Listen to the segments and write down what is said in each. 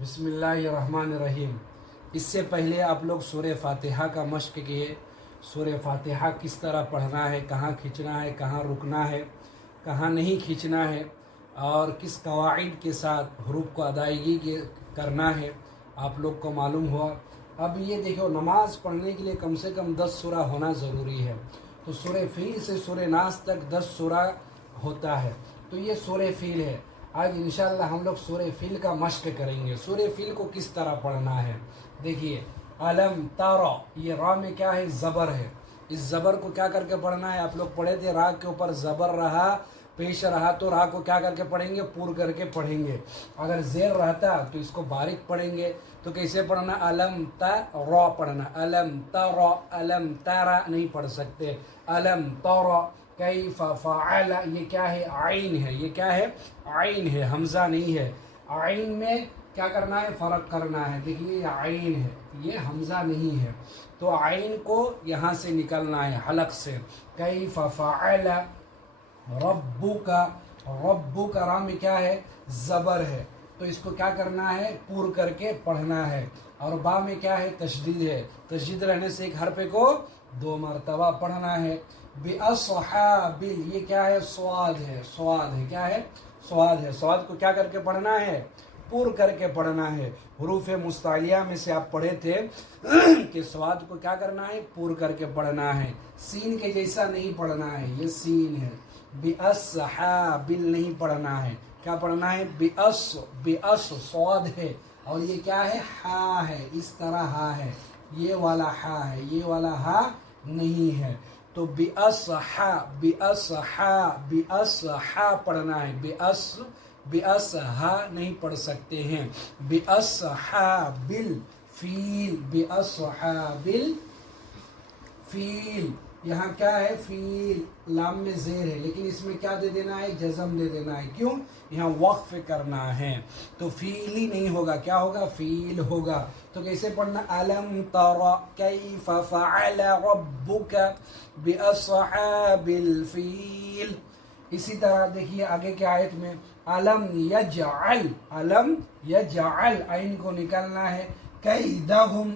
बिस्मिल्लाहिर्रहमानिर्रहीम। इससे पहले आप लोग सूरह फातिहा का मश्क किए। सूरह फातिहा किस तरह पढ़ना है, कहाँ खींचना है, कहाँ रुकना है, कहाँ नहीं खींचना है और किस कवाइद के साथ हरूफ को अदायगी करना है, आप लोग को मालूम हुआ। अब ये देखो, नमाज पढ़ने के लिए कम से कम 10 सूरा होना ज़रूरी है। तो सूरह फील से सूरह नास तक 10 सूरा होता है। तो ये सूरह फील है। आज इंशाअल्लाह हम लोग सूरह फील का मश्क करेंगे। सूरह फील को किस तरह पढ़ना है, देखिए। अलम तारा, ये रा में क्या है, ज़बर है। इस ज़बर को क्या करके पढ़ना है, आप लोग पढ़े थे, रा के ऊपर ज़बर रहा, पेश रहा, तो रा को क्या करके पढ़ेंगे, पूर करके पढ़ेंगे। अगर ज़ेर रहता तो इसको बारीक पढ़ेंगे। तो कैसे पढ़ना, अलम तारा पढ़ना, अलम तारा, अलम तारा नहीं पढ़ सकते, अलम तारा। कैफ फ़अल, ये क्या है, आइन है। ये क्या है, आइन है, हमज़ा नहीं है। आइन में क्या करना है, फ़र्क करना है। देखिए ये आइन है, ये हमज़ा नहीं है। तो आइन को यहाँ से निकलना है, हलक से। कैफ फ़अल रब्बुका, रब्बुका रा में क्या है, ज़बर है। तो इसको क्या करना है, पूर करके पढ़ना है। और बा में क्या है, तशदीद है। तशदीद रहने से एक हरफ को 2 मरतबा पढ़ना है। बिअस्हाबिल, ये क्या है, स्वाद है, स्वाद है, क्या है, स्वाद है। स्वाद को क्या करके पढ़ना है, पूर करके पढ़ना है। हरूफ मुस्तालिया में से आप पढ़े थे कि स्वाद को क्या करना है, पूर करके पढ़ना है। सीन के जैसा नहीं पढ़ना है, ये सीन है। बिअस्हाबिल नहीं पढ़ना है, क्या पढ़ना है, बिअस स्वाद है। और ये क्या है, हा है, इस तरह हा है, ये वाला हा है, ये वाला हा नहीं है। तो बिअस्हा, बिअस्हा, बिअस्हा पढ़ना है। बिअस्हा नहीं पढ़ सकते हैं। बिअस्हाबिल फील, बिअस्हाबिल फील। यहाँ क्या है, फील, लाम में ज़ेर है, लेकिन इसमें क्या दे देना है, जज़म दे देना है। क्यों, यहाँ वक्फ करना है। तो फील ही नहीं होगा, क्या होगा, फील होगा। तो कैसे पढ़ना, अलम तरा कैफ फ़अल रब्बुका बिअस्हाबिल फील। इसी तरह देखिए आगे के आयत में, अलम यजअल, अलम यजअल, आइन को निकालना है। कैदहुम,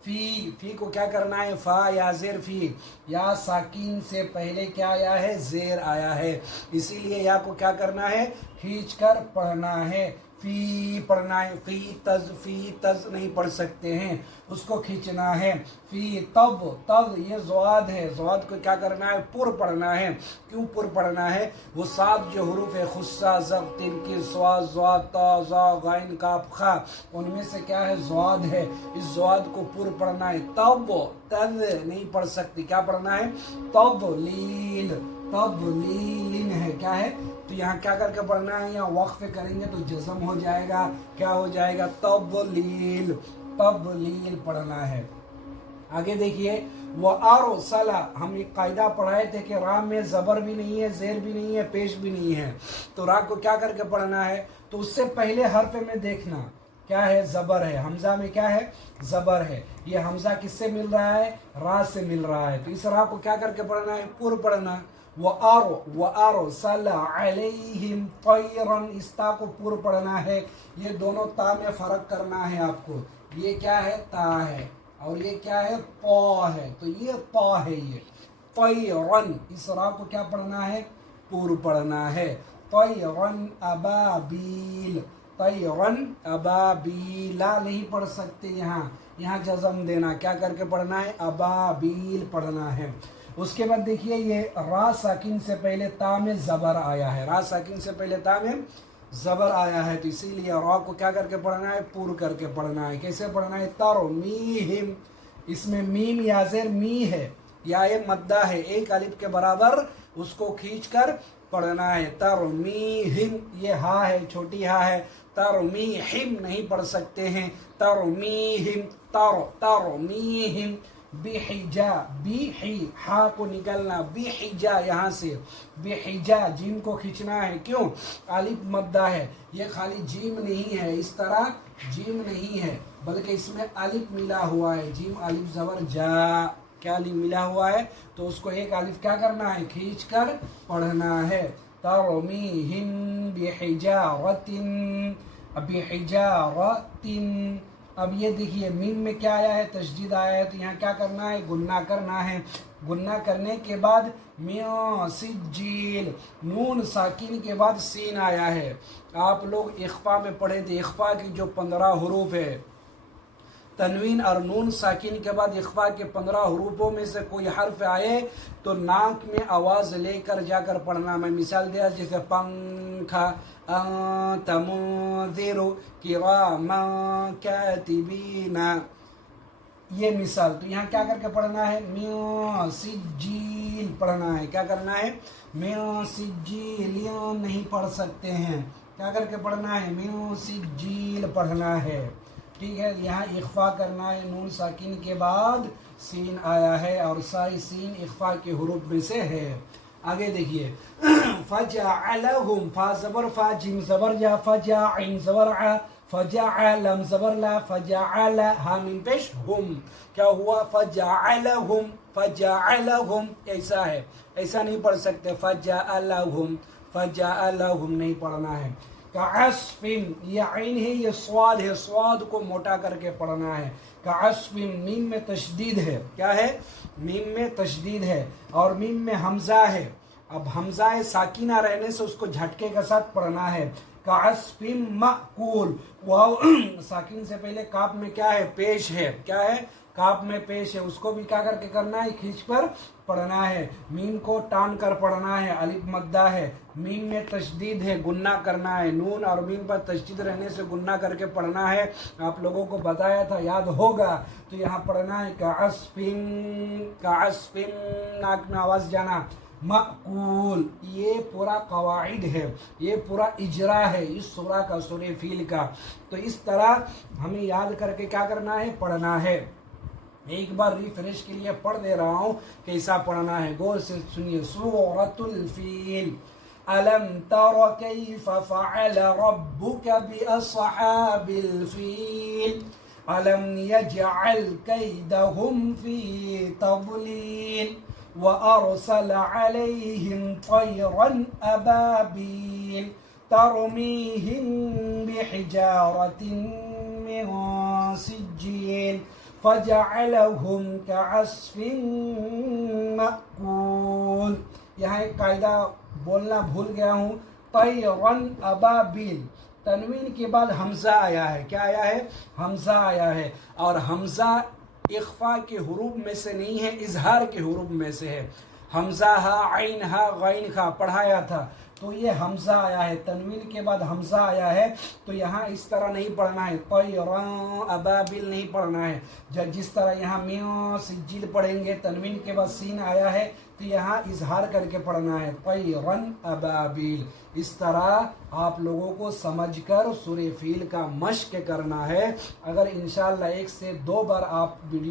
फी को क्या करना है, फा या ज़ेर, फी या साकिन से पहले क्या आया है, ज़ेर आया है, इसीलिए या को क्या करना है, खींच कर पढ़ना है। फी पढ़ना है, फी तज नहीं पढ़ सकते हैं, उसको खींचना है। फी तब, तब ये ज़वाद है, ज़वाद को क्या करना है, पुर पढ़ना है। क्यों पुर पढ़ना है, वो 7 जो हरूफ है, खुस्सा ज़ब तिनकी स्वाद ज़वाद ता ज़ा गाइन काफ खा, उनमें से क्या है, ज़वाद है। इस ज़वाद को पुर पढ़ना है। तब तब नहीं पढ़ सकती, क्या पढ़ना है, तब लील, तब लीलिन है, क्या है। तो यहाँ क्या करके पढ़ना है, यहाँ वक्फ करेंगे तो जज़म हो जाएगा, क्या हो जाएगा, तब लील, तब लील पढ़ना है। आगे देखिए, व अरसला, हम एक कायदा पढ़ाए थे कि रा में ज़बर भी नहीं है, ज़ेर भी नहीं है, पेश भी नहीं है। तो रा को क्या करके पढ़ना है, तो उससे पहले हर्फ में देखना क्या है, ज़बर है। हमज़ा में क्या है, ज़बर है। ये हमज़ा किससे मिल रहा है, रा से मिल रहा है। तो इस रा को क्या करके पढ़ना है, पूर्व पढ़ना। व अरसला अलैहिम तैरन, इस ता को पूर्व पढ़ना है। ये दोनों ता में फ़र्क करना है आपको। ये क्या है, ता है, और ये क्या है, पा है। तो ये पा है, ये तैरन, इस रा को क्या पढ़ना है, पूर्व पढ़ना है। तैरन अबाबील, तैरन अबाबीला नहीं पढ़ सकते, यहाँ जज़म देना, क्या करके पढ़ना है, अबाबील पढ़ना है। उसके बाद देखिए, ये रा साकिन से पहले ता में ज़बर आया है, रा साकिन से पहले ता में ज़बर आया है, तो इसीलिए रा को क्या करके पढ़ना है, पूर करके पढ़ना है। कैसे पढ़ना है, तरमीहिम, इसमें मीम या ज़ेर मी है, या ये मद्दा है, एक अलिफ के बराबर, उसको खींच कर पढ़ना है। तरमीहिम, ये हा है, छोटी हा है, तरमीहिम नहीं पढ़ सकते हैं, तरमीहिम, तरमीहिम। बिहिजा, बिही, हा को निकलना, बिहिजा, यहाँ से बिहिजा, जीम को खींचना है। क्यों, अलिफ मद्दा है, ये खाली जीम नहीं है, इस तरह जीम नहीं है, बल्कि इसमें अलिफ मिला हुआ है। जीम अलिफ ज़बर जा, क्या अलिफ मिला हुआ है, तो उसको एक अलिफ क्या करना है, खींच कर पढ़ना है। तरमीहिम बिहिजारतिन अभी हिजारतिन, अब ये देखिए मीम में क्या आया है, तशदीद आया है, तो यहाँ क्या करना है, गुन्ना करना है। गुन्ना करने के बाद मिया सिज्जील, नून साकिन के बाद सीन आया है। आप लोग इख्फा में पढ़े थे, इख्फा की जो 15 हरूफ है, तनवीन और नून साकिन के बाद इख्फा के 15 हरूफों में से कोई हर्फ आए तो नाक में आवाज़ लेकर जाकर पढ़ना। मैं मिसाल दिया, जैसे पंखा, तमुदिरु, किरामन कातिबीना, ये मिसाल। तो यहाँ क्या करके पढ़ना है, मिया सिज्जील पढ़ना है। क्या करना है, मिया सिज्जील, नहीं पढ़ सकते हैं, क्या करके पढ़ना है, मिया सिज्जील पढ़ना है। ठीक है, यहाँ इख्फा करना है, नून साकिन के बाद सीन आया है और साई सीन इख्फा के हुरूफ में से है। आगे देखिए, फजअलहुम, फा ज़बर फा, जिम ज़बर जा, फजा ऐन ज़बर आ, फजअल, लम ज़बर ला, फजअल, हा मीम पेश, हुम, क्या हुआ, फजअलहुम, फजअलहुम, ऐसा है, ऐसा नहीं पढ़ सकते, फजअलहुम, फजअलहुम नहीं पढ़ना है। कास्फिन, ये आइन है, ये स्वाद है, स्वाद को मोटा करके पढ़ना है। कास्फिन, मीम में तशदीद है, क्या है, मीम में तशदीद है और मीम में हमजा है। अब हमजा है साकिना रहने से उसको झटके के साथ पढ़ना है। कास्फिन माकूल, वाव साकिन से पहले काफ में क्या है, पेश है, क्या है, काफ में पेश है, उसको भी क्या करके करना है, खींच कर पढ़ना है। मीम को टान कर पढ़ना है, अलिफ मद्दा है, मीम में तशदीद है, गुन्ना करना है। नून और मीम पर तशदीद रहने से गुन्ना करके पढ़ना है। आप लोगों को बताया था, याद होगा, तो यहाँ पढ़ना है कास्फिन, कास्फिन, नाक में आवाज जाना, माकूल। ये पूरा कवाइद है, ये पूरा इजरा है इस सूरा का, सूरे फील का। तो इस तरह हमें याद करके क्या करना है, पढ़ना है। एक बार रिफ्रेश के लिए पढ़ दे रहा हूँ, कैसा पढ़ना है, गौर से सुनिए। सूरतुल फील, अलम तरा कैफ फअल रब्बुका बिअस्हाबिल फील, अलम यजअल कैदहुम फी तضलील, वअरसल अलैहिम तयरन अबाबील, तरमीहिम बिहिजारतिन मिन सिज्जील, फजअलहुम कअस्फिन मअकूल। यहाँ एक कायदा बोलना भूल गया हूँ, तयरन अबाबील, तनवीन के बाद हमजा आया है, क्या आया है, हमजा आया है, और हमजा इख्फा के हुरूफ में से नहीं है, इजहार के हुरूफ में से है। हमजा हा, आइन हा, गैन खा पढ़ाया था, तो ये हमजा आया है, तनवीन के बाद हमजा आया है, तो यहाँ इस तरह नहीं पढ़ना है, तयरन अबाबिल नहीं पढ़ना है। जब जिस तरह यहाँ मिया सिज्जिल पढ़ेंगे, तनवीन के बाद सीन आया है, तो यहाँ इजहार करके पढ़ना है, तयरन अबाबिल। इस तरह आप लोगों को समझकर सूरे फील का मश्क करना है। अगर इंशाअल्लाह 1 से 2 बार आप वीडियो